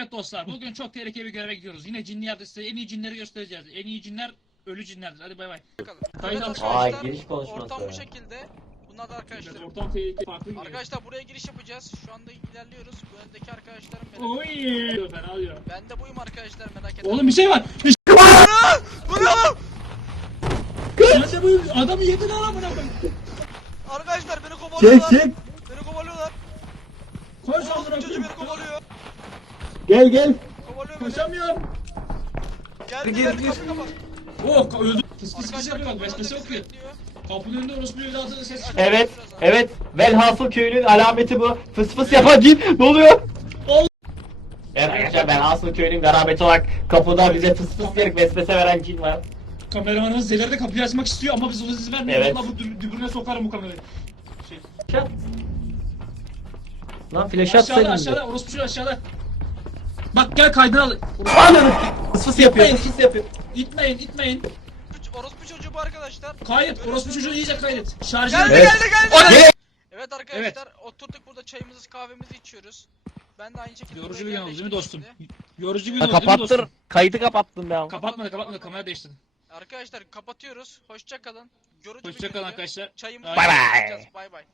Evet dostlar bugün çok tehlikeli bir göreve gidiyoruz. Yine cinli yerde size en iyi cinleri göstereceğiz. En iyi cinler ölü cinlerdir. Hadi bay bay. Bakalım. Evet. Ay, arkadaşlar, giriş konuşması. ortam bu şekilde. Bunlar da arkadaşlarım. Ortam tehlikeli farklı gibi. Arkadaşlar buraya giriş yapacağız. Şu anda ilerliyoruz. Bu öndeki arkadaşlarım benim. Oy. Ben alıyorum. Ben de buyum arkadaşlar merak etmeyin. Oğlum bir şey var. Bir Bu ne oğlum? şey Sen de bu adamı yedin lan amına koyayım. Arkadaşlar beni Çek çek. Beni kovalıyorlar. Koş Orospu amına çocuğu koyayım. beni kovalıyor. Gel gel. Kovalıyor beni. Koşamıyorum. Geldi Gir, geldi gir. kapı kapat. Oh öldü. Pis pis pis Arkadaşlar yapıyor bizi okuyor. Kapının önünde orospu evladı ses çıkıyor. Evet. Evet. Velhasıl köyünün alameti bu. Fıs fıs yapan cin. Ne oluyor? Evet arkadaşlar Velhasıl köyünün garabeti olarak kapıda bize fıs fıs diyerek vesvese veren cin var. Kameramanımız Zeler de kapıyı açmak istiyor ama biz ona izin vermiyoruz. Evet. Valla bu dü- dübürüne sokarım bu kamerayı. Şey. Şat. Lan flash Aşağıda atsaydın. aşağıda orospu çocuğu aşağıda. Bak gel kaydını al. Ananı. Fıs yapıyor. Fıs yapıyor. İtmeyin itmeyin. Orospu- Orospu çocuğu bu arkadaşlar. Kayıt orospu çocuğu iyice kaydet. Şarjı Geldi Evet. geldi geldi. Gel. Evet arkadaşlar oturduk burada çayımızı kahvemizi içiyoruz. Ben de aynı şekilde Yorucu bir gün oldu değil mi dostum? Yorucu bir gün Ha, oldu değil mi kapattır. dostum? Kaydı kapattın be. Kapatmadı kapatmadı kamera değiştirdi. Arkadaşlar kapatıyoruz. Hoşça kalın. Yorucu bir Hoşçakalın gündü. arkadaşlar. Çayımızı Bay bay. içeceğiz. Bay bay.